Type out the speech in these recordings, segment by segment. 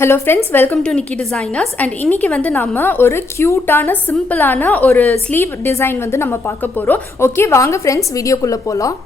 Hello friends, welcome to nikidesigners and இன்னைக்கு வந்து நாம ஒரு கியூட்டான சிம்பிளான ஒரு ஸ்லீவ் டிசைன் வந்து நம்ம பார்க்க போறோம். ஓகே வாங்க friends வீடியோக்குள்ள போலாம்.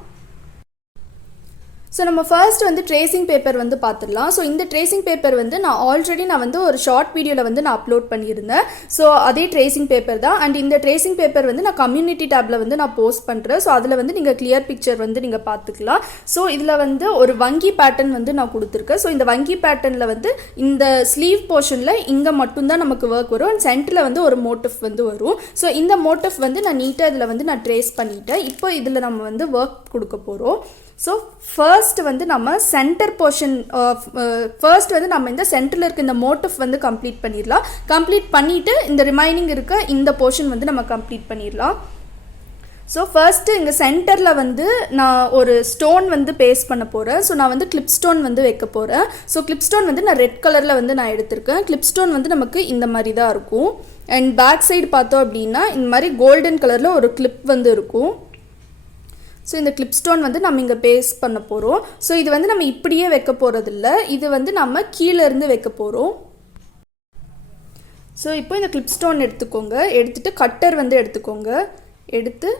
So நம்ம ஃபர்ஸ்ட் வந்து ட்ரேசிங் பேப்பர் வந்து பார்த்துடலாம். ஸோ இந்த ட்ரேசிங் பேப்பர் வந்து நான் ஆல்ரெடி வந்து ஒரு ஷார்ட் வீடியோவில் வந்து நான் அப்லோட் பண்ணியிருந்தேன். ஸோ அதே ட்ரேசிங் பேப்பர் தான். அண்ட் இந்த ட்ரேசிங் பேப்பர் வந்து நான் கம்யூனிட்டி டேப்பில் வந்து நான் போஸ்ட் பண்ணுறேன். ஸோ அதில் வந்து நீங்கள் கிளியர் பிக்சர் வந்து நீங்கள் பார்த்துக்கலாம். ஸோ இதில் வந்து ஒரு வங்கி பேட்டர்ன் வந்து நான் கொடுத்துருக்கேன். ஸோ இந்த வங்கி பேட்டர்னில் வந்து இந்த ஸ்லீவ் போர்ஷனில் இங்கே மட்டும்தான் நமக்கு ஒர்க் வரும். அண்ட் சென்டரில் வந்து ஒரு மோட்டிவ் வந்து வரும். ஸோ இந்த மோட்டிவ் வந்து நான் நீட்டாக இதில் வந்து நான் ட்ரேஸ் பண்ணிட்டேன். இப்போ இதில் நம்ம வந்து ஒர்க் கொடுக்க போகிறோம். ஸோ ஃபர்ஸ்ட் வந்து நம்ம சென்டர் போர்ஷன் ஃபர்ஸ்ட் வந்து நம்ம இந்த சென்டரில் இருக்க இந்த மோட்டிவ் வந்து கம்ப்ளீட் பண்ணிடலாம். கம்ப்ளீட் பண்ணிவிட்டு இந்த ரிமைனிங் இருக்க இந்த போர்ஷன் வந்து நம்ம கம்ப்ளீட் பண்ணிடலாம். ஸோ ஃபர்ஸ்ட்டு இங்கே சென்டரில் வந்து நான் ஒரு ஸ்டோன் வந்து பேஸ்ட் பண்ண போகிறேன். ஸோ நான் வந்து கிளிப் ஸ்டோன் வந்து வைக்க போகிறேன். ஸோ கிளிப் ஸ்டோன் வந்து நான் ரெட் கலரில் வந்து நான் எடுத்திருக்கேன். கிளிப் ஸ்டோன் வந்து நமக்கு இந்த மாதிரி தான் இருக்கும். அண்ட் பேக் சைடு பார்த்தோம் அப்படின்னா இந்த மாதிரி கோல்டன் கலரில் ஒரு கிளிப் வந்து இருக்கும். ஸோ இந்த கிளிப் ஸ்டோன் வந்து நம்ம இங்கே பேஸ்ட் பண்ண போகிறோம். ஸோ இது வந்து நம்ம இப்படியே வைக்க போகிறதில்ல, இது வந்து நம்ம கீழே இருந்து வைக்க போகிறோம். ஸோ இப்போ இந்த கிளிப் ஸ்டோன் எடுத்துக்கோங்க. எடுத்துகிட்டு கட்டர் வந்து எடுத்துக்கோங்க. எடுத்து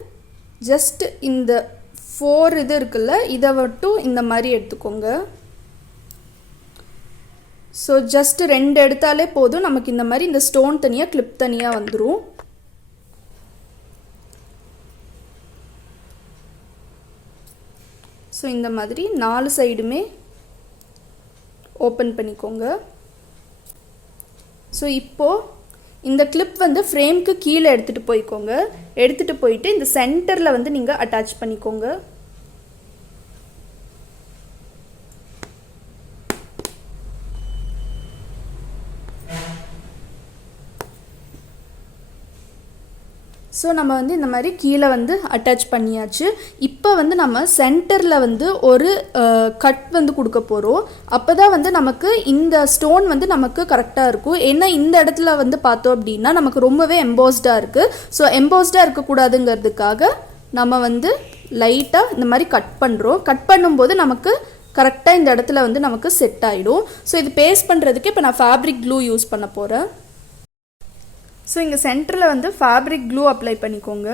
ஜஸ்ட் இந்த 4 இது இருக்குல்ல, இதை மட்டும் இந்த மாதிரி எடுத்துக்கோங்க. ஸோ ஜஸ்ட் 2 எடுத்தாலே போதும், நமக்கு இந்த மாதிரி இந்த ஸ்டோன் தனியாக கிளிப் தனியாக வந்துடும். ஸோ இந்த மாதிரி 4 சைடுமே ஓப்பன் பண்ணிக்கோங்க. ஸோ இப்போது இந்த கிளிப் வந்து ஃப்ரேம்க்கு கீழே எடுத்துகிட்டு போய்க்கோங்க. எடுத்துகிட்டு போயிட்டு இந்த சென்டரில் வந்து நீங்கள் அட்டாச் பண்ணிக்கோங்க. ஸோ நம்ம வந்து இந்த மாதிரி கீழே வந்து அட்டாச் பண்ணியாச்சு. இப்போ வந்து நம்ம சென்டரில் வந்து ஒரு கட் வந்து கொடுக்க போகிறோம். அப்போ தான் வந்து நமக்கு இந்த ஸ்டோன் வந்து நமக்கு கரெக்டாக இருக்கும். ஏன்னா இந்த இடத்துல வந்து பார்த்தோம் அப்படின்னா நமக்கு ரொம்பவே எம்போஸ்டாக இருக்குது. ஸோ எம்போஸ்டாக இருக்கக்கூடாதுங்கிறதுக்காக நம்ம வந்து லைட்டாக இந்த மாதிரி கட் பண்ணுறோம். கட் பண்ணும்போது நமக்கு கரெக்டாக இந்த இடத்துல வந்து நமக்கு செட் ஆகிடும். ஸோ இது பேஸ்ட் பண்ணுறதுக்கு இப்போ நான் ஃபேப்ரிக் க்ளூ யூஸ் பண்ண போகிறேன். ஸோ இங்கே சென்டரில் வந்து ஃபேப்ரிக் க்ளூ அப்ளை பண்ணிக்கோங்க.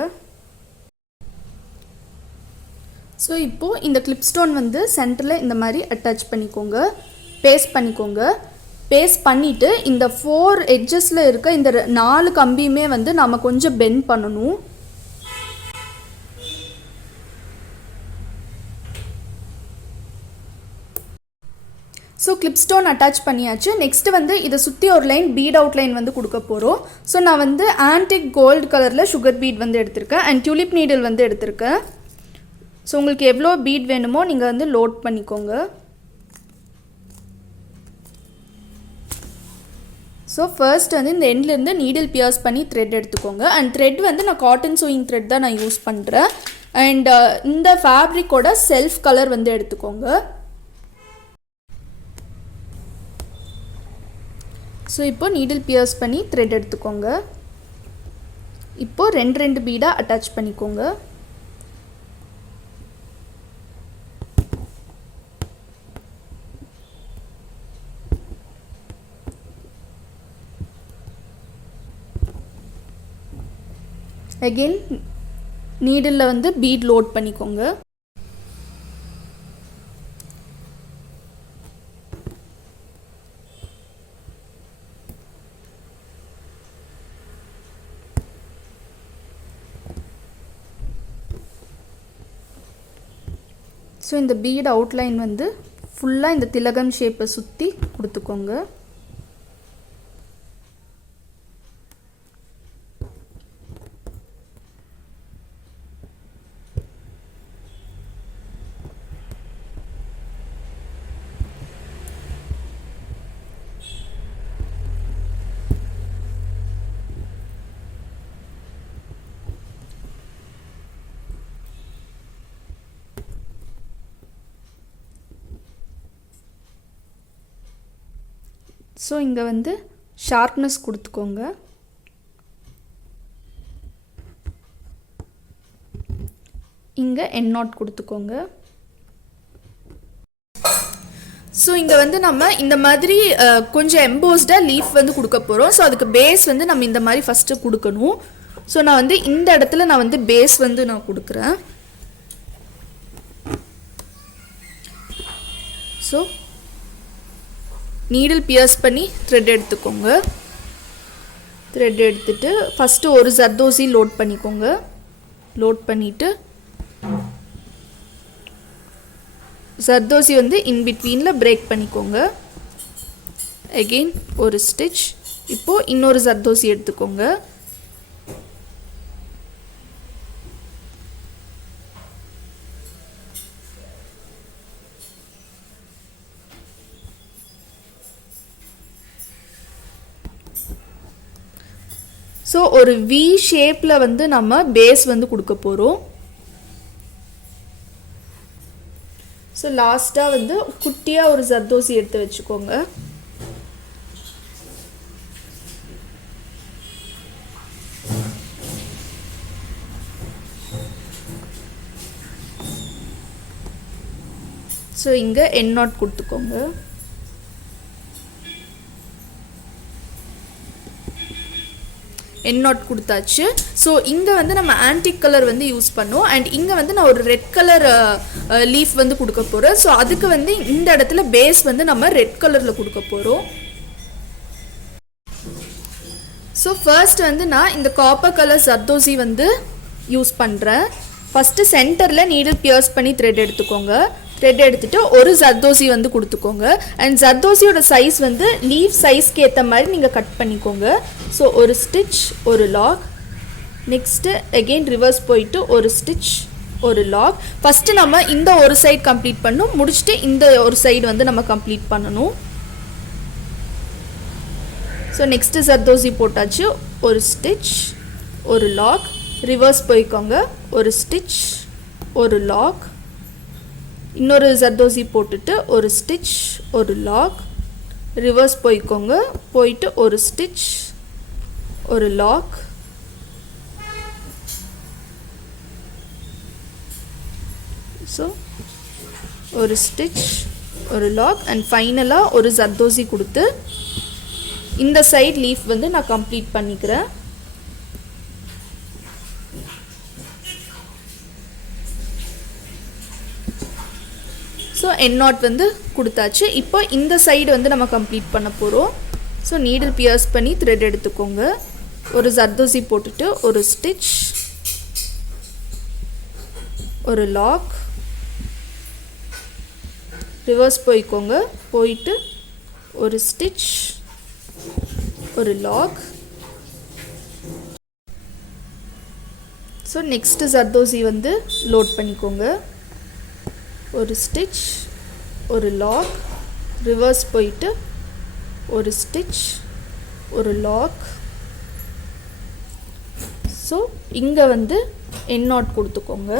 ஸோ இப்போது இந்த கிளிப் ஸ்டோன் வந்து சென்டரில் இந்த மாதிரி அட்டாச் பண்ணிக்கோங்க. பேஸ்ட் பண்ணிக்கோங்க. பேஸ்ட் பண்ணிவிட்டு இந்த 4 எட்ஜஸில் இருக்க இந்த 4 கம்பியுமே வந்து நம்ம கொஞ்சம் பெண்ட் பண்ணணும். ஸோ கிளிப் ஸ்டோன் அட்டாச் பண்ணியாச்சு. நெக்ஸ்ட்டு வந்து இதை சுற்றி ஒரு லைன் பீட் அவுட் லைன் வந்து கொடுக்க போகிறோம். ஸோ நான் வந்து ஆன்டிக் கோல்டு கலரில் சுகர் பீட் வந்து எடுத்திருக்கேன். அண்ட் டியூலிப் நீடில் வந்து எடுத்திருக்கேன். ஸோ உங்களுக்கு எவ்வளோ பீட் வேணுமோ நீங்கள் வந்து லோட் பண்ணிக்கோங்க. ஸோ ஃபர்ஸ்ட் வந்து இந்த எண்ட்லேருந்து நீடில் பியர்ஸ் பண்ணி த்ரெட் எடுத்துக்கோங்க. அண்ட் த்ரெட் வந்து நான் காட்டன் சூயிங் த்ரெட் தான் நான் யூஸ் பண்ணுறேன். அண்ட் இந்த ஃபேப்ரிக்கோட செல்ஃப் கலர் வந்து எடுத்துக்கோங்க. ஸோ இப்போது நீடில் பியர்ஸ் பண்ணி த்ரெட் எடுத்துக்கோங்க. இப்போது 2 பீடாக அட்டாச் பண்ணிக்கோங்க. அகெயின் நீடில் வந்து பீட் லோட் பண்ணிக்கோங்க. ஸோ இந்த பீட் அவுட்லைன் வந்து ஃபுல்லாக இந்த திலகம் ஷேப்பை சுற்றி கொடுத்துக்கோங்க. ஸோ இங்கே வந்து ஷார்ப்னஸ் கொடுத்துக்கோங்க. இங்கே எண்ட் நாட் கொடுத்துக்கோங்க. ஸோ இங்கே வந்து நம்ம இந்த மாதிரி கொஞ்சம் எம்போஸ்டாக லீஃப் வந்து கொடுக்க போகிறோம். ஸோ அதுக்கு பேஸ் வந்து நம்ம இந்த மாதிரி ஃபஸ்ட்டு கொடுக்கணும். ஸோ நான் வந்து இந்த இடத்துல நான் வந்து பேஸ் வந்து நான் கொடுக்குறேன். ஸோ நீடில் பியர்ஸ் பண்ணி த்ரெட் எடுத்துக்கோங்க. த்ரெட் எடுத்துகிட்டு ஃபஸ்ட்டு ஒரு ஜர்தோசி லோட் பண்ணிக்கோங்க. லோட் பண்ணிவிட்டு ஜர்தோசி வந்து இன் பிட்வீனில் பிரேக் பண்ணிக்கோங்க. அகெயின் ஒரு ஸ்டிச். இப்போது இன்னொரு ஜர்தோசி எடுத்துக்கோங்க. ஸோ ஒரு வி ஷேப்பில் வந்து நம்ம பேஸ் வந்து கொடுக்க போகிறோம். ஸோ லாஸ்ட்டாக வந்து குட்டியாக ஒரு ஜர்தோசி எடுத்து வச்சுக்கோங்க. ஸோ இங்கே எண்ட் நாட் கொடுத்துக்கோங்க. எண்ட் நாட் கொடுத்தாச்சு. ஸோ இங்கே வந்து நம்ம ஆன்டிக் கலர் வந்து யூஸ் பண்ணோம். அண்ட் இங்கே வந்து நான் ஒரு ரெட் கலர் லீஃப் வந்து கொடுக்க போகிறேன். ஸோ அதுக்கு வந்து இந்த இடத்துல பேஸ் வந்து நம்ம ரெட் கலரில் கொடுக்க போகிறோம். ஸோ ஃபர்ஸ்ட் வந்து நான் இந்த காப்பர் கலர் ஜர்தோசி வந்து யூஸ் பண்ணுறேன். ஃபஸ்ட்டு சென்டரில் நீடில் பியர்ஸ் பண்ணி த்ரெட் எடுத்துக்கோங்க. த்ரெட் எடுத்துகிட்டு ஒரு ஜர்தோசி வந்து கொடுத்துக்கோங்க. அண்ட் ஜர்தோசியோட சைஸ் வந்து லீஃப் சைஸ்க்கு ஏற்ற மாதிரி நீங்கள் கட் பண்ணிக்கோங்க. ஸோ ஒரு ஸ்டிச், ஒரு லாக். நெக்ஸ்ட்டு அகெயின் ரிவர்ஸ் போயிட்டு ஒரு ஸ்டிச், ஒரு லாக். ஃபஸ்ட்டு நம்ம இந்த ஒரு சைடு கம்ப்ளீட் பண்ணணும். முடிச்சுட்டு இந்த ஒரு சைடு வந்து நம்ம கம்ப்ளீட் பண்ணணும். ஸோ நெக்ஸ்ட்டு ஜர்தோசி போட்டாச்சு. ஒரு ஸ்டிச், ஒரு லாக். ரிவர்ஸ் போய்க்கோங்க. ஒரு ஸ்டிச், ஒரு லாக். இன்னொரு ஜர்தோசி போட்டுட்டு ஒரு ஸ்டிச், ஒரு லாக். ரிவர்ஸ் போய்க்கோங்க. போயிட்டு ஒரு ஸ்டிச், ஒரு லாக். ஸோ ஒரு ஸ்டிச், ஒரு லாக். அண்ட் ஃபைனலாக ஒரு ஜர்தோசி கொடுத்து இந்த சைட் லீஃப் வந்து நான் கம்ப்ளீட் பண்ணிக்கிறேன். ஸோ எண்ட் நாட் வந்து கொடுத்தாச்சு. இப்போ இந்த சைடு வந்து நம்ம கம்ப்ளீட் பண்ண போகிறோம். ஸோ நீடில் பியர்ஸ் பண்ணி த்ரெட் எடுத்துக்கோங்க. ஒரு ஜர்தோசி போட்டுட்டு ஒரு ஸ்டிச், ஒரு லாக். ரிவர்ஸ் போய்க்கோங்க. போயிட்டு ஒரு ஸ்டிச், ஒரு லாக். ஸோ நெக்ஸ்ட்டு ஜர்தோசி வந்து லோட் பண்ணிக்கோங்க. ஒரு ஸ்டிச், ஒரு லாக். ரிவர்ஸ் போயிட்டு ஒரு ஸ்டிச், ஒரு லாக். ஸோ இங்கே வந்து எண்ட் நாட் கொடுத்துக்கோங்க.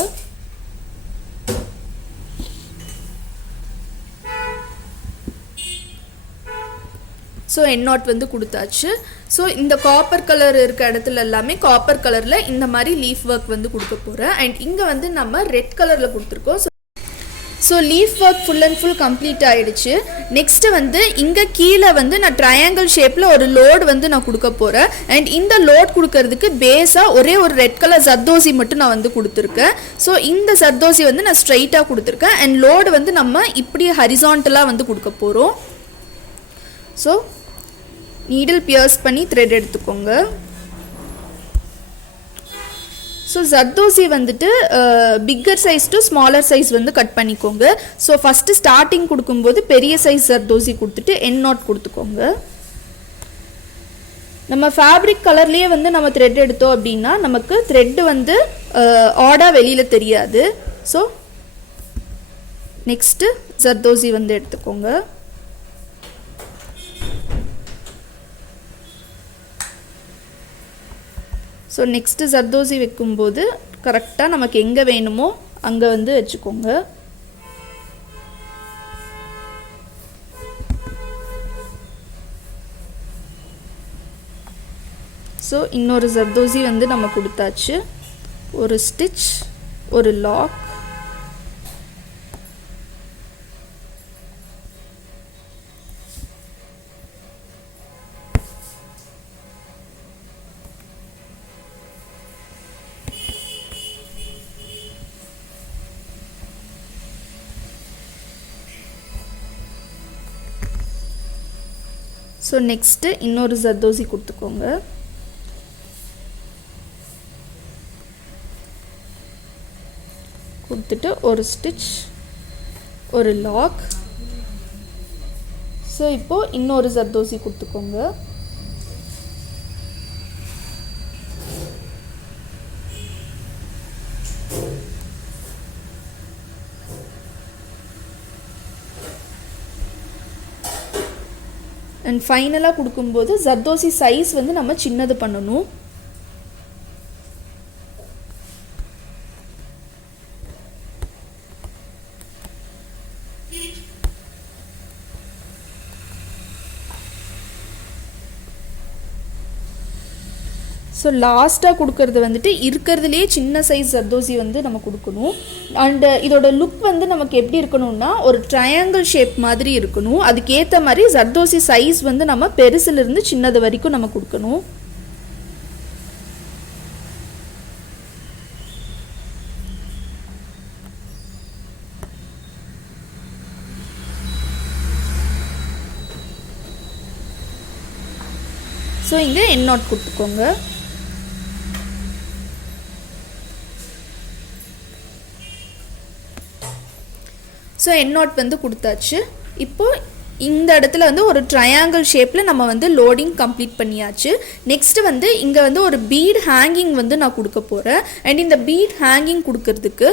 ஸோ எண்ட் நாட் வந்து கொடுத்தாச்சு. ஸோ இந்த காப்பர் கலர் இருக்க இடத்துல எல்லாமே காப்பர் கலரில் இந்த மாதிரி லீஃப் ஒர்க் வந்து கொடுக்க போகிறேன். அண்ட் இங்கே வந்து நம்ம ரெட் கலரில் கொடுத்துருக்கோம். So leaf work full and full complete ஆகிடுச்சு. நெக்ஸ்ட்டு வந்து இங்கே கீழே வந்து நான் ட்ரையாங்கிள் ஷேப்பில் ஒரு லோடு வந்து நான் கொடுக்க போகிறேன். அண்ட் இந்த லோட் கொடுக்கறதுக்கு பேஸாக ஒரே ஒரு ரெட் கலர் ஜர்தோசி மட்டும் நான் வந்து கொடுத்துருக்கேன். ஸோ இந்த ஜர்தோசி வந்து நான் ஸ்ட்ரைட்டாக கொடுத்துருக்கேன். அண்ட் லோடு வந்து நம்ம இப்படி ஹரிசான்டலாக வந்து கொடுக்க போகிறோம். ஸோ நீடில் பியர்ஸ் பண்ணி த்ரெட் எடுத்துக்கோங்க. ஸோ ஜர்தோசி வந்துட்டு bigger size to smaller size வந்து கட் பண்ணிக்கோங்க. ஸோ ஃபஸ்ட்டு ஸ்டார்டிங் கொடுக்கும்போது பெரிய சைஸ் ஜர்தோசி கொடுத்துட்டு எண்ட் நாட் கொடுத்துக்கோங்க. நம்ம ஃபேப்ரிக் கலர்லேயே வந்து நம்ம த்ரெட் எடுத்தோம் அப்படின்னா நமக்கு த்ரெட்டு வந்து ஆடாக வெளியில் தெரியாது. ஸோ நெக்ஸ்ட்டு ஜர்தோசி வந்து எடுத்துக்கோங்க. ஸோ நெக்ஸ்ட்டு ஜர்தோசி வைக்கும்போது கரெக்டாக நமக்கு எங்கே வேணுமோ அங்கே வந்து வச்சுக்கோங்க. ஸோ இன்னொரு ஜர்தோசி வந்து நம்ம கொடுத்தாச்சு. ஒரு ஸ்டிச், ஒரு லாக். ஸோ நெக்ஸ்ட்டு இன்னொரு ஜர்தோசி கொடுத்துக்கோங்க. கொடுத்துட்டு ஒரு ஸ்டிச், ஒரு லாக். ஸோ இப்போது இன்னொரு ஜர்தோசி கொடுத்துக்கோங்க. அண்ட் ஃபைனலாக கொடுக்கும்போது ஜர்தோசி சைஸ் வந்து நம்ம சின்னது பண்ணணும். ஸோ லாஸ்ட்டாக கொடுக்கறது வந்துட்டு இருக்கிறதுலே சின்ன சைஸ் ஜர்தோசி வந்து நம்ம கொடுக்கணும். அண்டு இதோட லுக் வந்து நமக்கு எப்படி இருக்கணும்னா ஒரு ட்ரையாங்கிள் ஷேப் மாதிரி இருக்கணும். அதுக்கேற்ற மாதிரி ஜர்தோசி சைஸ் வந்து நம்ம பெருசுலேருந்து சின்னது வரைக்கும் நம்ம கொடுக்கணும். ஸோ இங்கே எண்ட் நாட் கொடுத்துக்கோங்க. ஸோ எண்ட் நாட் வந்து கொடுத்தாச்சு. இப்போது இந்த இடத்துல வந்து ஒரு ட்ரையாங்கிள் ஷேப்பில் நம்ம வந்து லோடிங் கம்ப்ளீட் பண்ணியாச்சு. நெக்ஸ்ட்டு வந்து இங்கே வந்து ஒரு பீட் ஹேங்கிங் வந்து நான் கொடுக்க போகிறேன். அண்ட் இந்த பீட் ஹேங்கிங் கொடுக்கறதுக்கு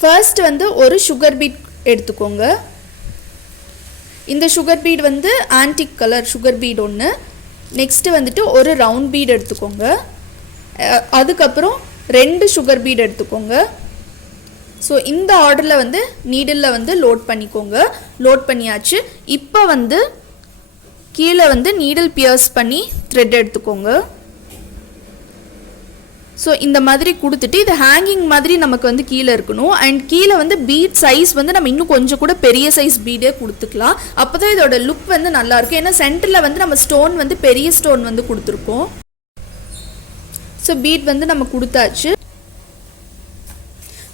ஃபர்ஸ்ட் வந்து ஒரு சுகர் பீட் எடுத்துக்கோங்க. இந்த சுகர் பீட் வந்து ஆன்டிக் கலர் சுகர் பீட் ஒன்று. நெக்ஸ்ட்டு வந்துட்டு ஒரு ரவுண்ட் பீட் எடுத்துக்கோங்க. அதுக்கப்புறம் 2 சுகர் பீட் எடுத்துக்கோங்க. ஸோ இந்த ஆர்டரில் வந்து நீடிலில் வந்து லோட் பண்ணிக்கோங்க. லோட் பண்ணியாச்சு. இப்போ வந்து கீழே வந்து நீடில் பியர்ஸ் பண்ணி த்ரெட் எடுத்துக்கோங்க. ஸோ இந்த மாதிரி கொடுத்துட்டு இது ஹேங்கிங் மாதிரி நமக்கு வந்து கீழே இருக்கணும். அண்ட் கீழே வந்து பீட் சைஸ் வந்து நம்ம இன்னும் கொஞ்சம் கூட பெரிய சைஸ் பீடே கொடுத்துக்கலாம். அப்போ தான் இதோட லுக் வந்து நல்லாயிருக்கும். ஏன்னா சென்டரில் வந்து நம்ம ஸ்டோன் வந்து பெரிய ஸ்டோன் வந்து கொடுத்துருக்கோம். ஸோ பீட் வந்து நம்ம கொடுத்தாச்சு.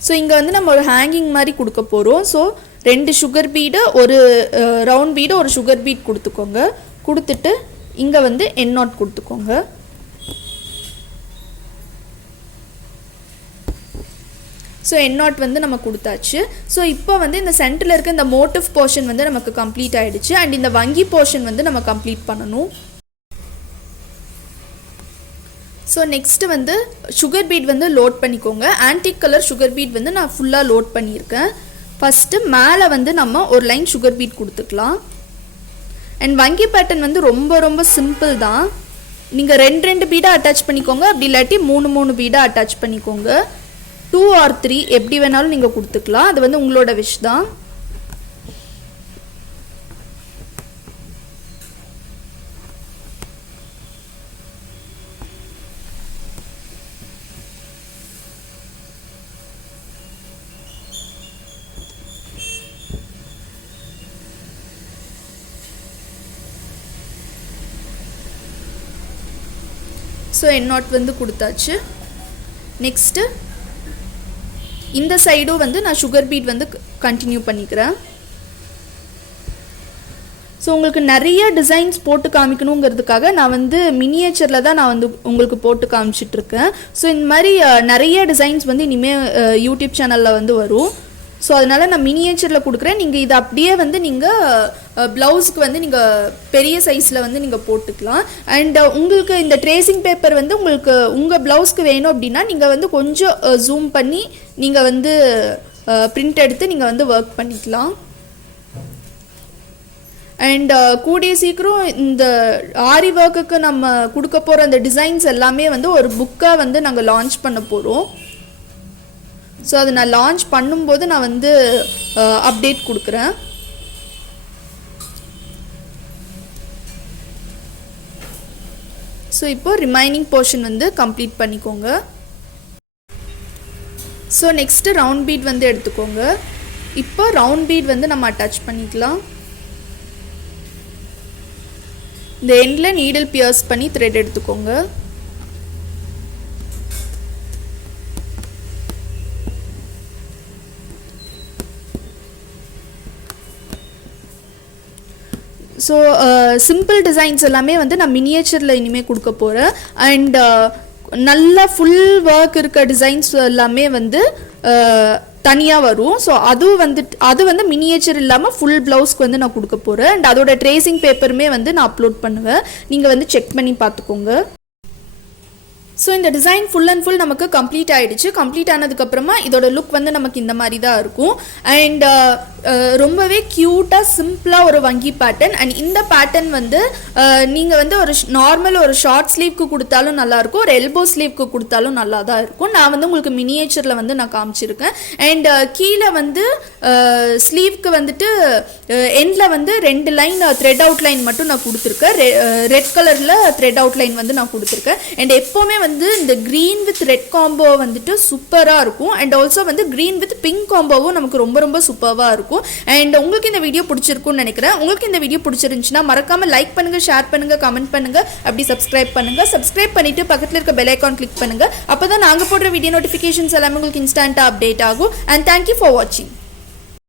ஸோ இங்கே வந்து நம்ம ஒரு ஹேங்கிங் மாதிரி கொடுக்க போகிறோம். ஸோ 2 சுகர் பீடு, ஒரு ரவுண்ட் பீடு, ஒரு சுகர் பீட் கொடுத்துக்கோங்க. கொடுத்துட்டு இங்கே வந்து எண்ட் நாட் கொடுத்துக்கோங்க. ஸோ எண்ட் நாட் வந்து நம்ம கொடுத்தாச்சு. ஸோ இப்போ வந்து இந்த சென்டரில் இருக்க இந்த மோட்டிவ் போர்ஷன் வந்து நமக்கு கம்ப்ளீட் ஆகிடுச்சு. அண்ட் இந்த வங்கி போர்ஷன் வந்து நம்ம கம்ப்ளீட் பண்ணணும். ஸோ நெக்ஸ்ட்டு வந்து சுகர் பீட் வந்து லோட் பண்ணிக்கோங்க. ஆன்டிக் கலர் சுகர் பீட் வந்து நான் ஃபுல்லாக லோட் பண்ணியிருக்கேன். ஃபஸ்ட்டு மேலே வந்து நம்ம ஒரு லைன் சுகர் பீட் கொடுத்துக்கலாம். அண்ட் வங்கி பேட்டர்ன் வந்து ரொம்ப ரொம்ப சிம்பிள் தான். நீங்கள் 2 பீடாக அட்டாச் பண்ணிக்கோங்க. அப்படி இல்லாட்டி 3 பீடாக அட்டாச் பண்ணிக்கோங்க. 2 or 3 எப்படி வேணாலும் நீங்கள் கொடுத்துக்கலாம். அது வந்து உங்களோட விஷ் தான். ஸோ எண்ட் நாட் வந்து கொடுத்தாச்சு. நெக்ஸ்ட்டு இந்த சைடும் வந்து நான் சுகர் பீட் வந்து கண்டினியூ பண்ணிக்கிறேன். ஸோ உங்களுக்கு நிறைய டிசைன்ஸ் போட்டு காமிக்கணுங்கிறதுக்காக நான் வந்து மினியேச்சரில் தான் நான் வந்து உங்களுக்கு போட்டு காமிச்சிட்ருக்கேன். ஸோ இந்த மாதிரி நிறைய டிசைன்ஸ் வந்து இனிமேல் யூடியூப் சேனலில் வந்து வரும். ஸோ அதனால் நான் மினியேச்சரில் கொடுக்குறேன். நீங்கள் இதை அப்படியே வந்து நீங்கள் ப்ளவுஸுக்கு வந்து நீங்கள் பெரிய சைஸில் வந்து நீங்கள் போட்டுக்கலாம். அண்ட் உங்களுக்கு இந்த ட்ரேசிங் பேப்பர் வந்து உங்களுக்கு உங்கள் ப்ளவுஸ்க்கு வேணும் அப்படின்னா நீங்கள் வந்து கொஞ்சம் ஜூம் பண்ணி நீங்கள் வந்து பிரிண்ட் எடுத்து நீங்கள் வந்து ஒர்க் பண்ணிக்கலாம். அண்ட் கூடிய சீக்கிரம் இந்த ஆரி ஒர்க்குக்கு நம்ம கொடுக்க போகிற அந்த டிசைன்ஸ் எல்லாமே வந்து ஒரு புக்காக வந்து நாங்கள் லான்ச் பண்ண போகிறோம். ஸோ அதை நான் லான்ச் பண்ணும்போது நான் வந்து அப்டேட் கொடுக்குறேன். ஸோ இப்போ ரிமைனிங் போர்ஷன் வந்து கம்ப்ளீட் பண்ணிக்கோங்க. ஸோ நெக்ஸ்ட்டு ரவுண்ட் பீட் வந்து எடுத்துக்கோங்க. இப்போ ரவுண்ட் பீட் வந்து நம்ம அட்டாச் பண்ணிக்கலாம். இந்த எண்டில் நீடில் பியர்ஸ் பண்ணி த்ரெட் எடுத்துக்கோங்க. ஸோ சிம்பிள் டிசைன்ஸ் எல்லாமே வந்து நான் மினியேச்சரில் இனிமேல் கொடுக்க போகிறேன். அண்ட் நல்ல ஃபுல் ஒர்க் இருக்க டிசைன்ஸ் எல்லாமே வந்து தனியாக வரும். ஸோ அது வந்து மினியேச்சர் இல்லாமல் ஃபுல் ப்ளவுஸ்க்கு வந்து நான் கொடுக்க போகிறேன். அண்ட் அதோட ட்ரேசிங் பேப்பருமே வந்து நான் அப்லோட் பண்ணுவேன். நீங்கள் வந்து செக் பண்ணி பார்த்துக்கோங்க. ஸோ இந்த டிசைன் ஃபுல் அண்ட் ஃபுல் நமக்கு கம்ப்ளீட் ஆகிடுச்சு. கம்ப்ளீட் ஆனதுக்கப்புறமா இதோட லுக் வந்து நமக்கு இந்த மாதிரி தான் இருக்கும். அண்ட் ரொம்பவே க்யூட்டாக சிம்பிளாக ஒரு வங்கி பேட்டர்ன். அண்ட் இந்த பேட்டர்ன் வந்து நீங்கள் வந்து ஒரு நார்மல் ஒரு ஷார்ட் ஸ்லீவ்க்கு கொடுத்தாலும் நல்லாயிருக்கும், ஒரு எல்போ ஸ்லீவ்க்கு கொடுத்தாலும் நல்லா தான் இருக்கும். நான் வந்து உங்களுக்கு மினியேச்சரில் வந்து நான் காமிச்சிருக்கேன். அண்ட் கீழே வந்து ஸ்லீவ்க்கு வந்துட்டு எண்டில் வந்து 2 லைன் த்ரெட் அவுட்லைன் மட்டும் நான் கொடுத்துருக்கேன். ரெட் கலரில் த்ரெட் அவுட்லைன் வந்து நான் கொடுத்துருக்கேன். அண்ட் எப்போவுமே வந்து இந்த க்ரீன் வித் ரெட் காம்போ வந்துட்டு சூப்பராக இருக்கும். அண்ட் ஆல்சோ வந்து க்ரீன் வித் பிங்க் காம்போவும் நமக்கு ரொம்ப ரொம்ப சூப்பராக இருக்கும். அண்ட் உங்களுக்கு இந்த வீடியோ பிடிச்சிருக்கும்னு நினைக்கிறேன். உங்களுக்கு இந்த வீடியோ பிடிச்சிருந்துச்சுன்னா மறக்காம லைக் பண்ணுங்க, ஷேர் பண்ணுங்க, கமெண்ட் பண்ணுங்க, அப்படி சப்ஸ்கிரைப் பண்ணுங்க. சப்ஸ்கிரைப் பண்ணிட்டு பக்கத்தில் இருக்க பெல் ஐக்கான் கிளிக் பண்ணுங்க. அப்பதான் நாங்கள் போடுற வீடியோ நோட்டிஃபிகேஷன்ஸ் எல்லாமே உங்களுக்கு இன்ஸ்டன்ட்டாக அப்டேட் ஆகும். அண்ட் தேங்க்யூ ஃபார் வாட்சிங்.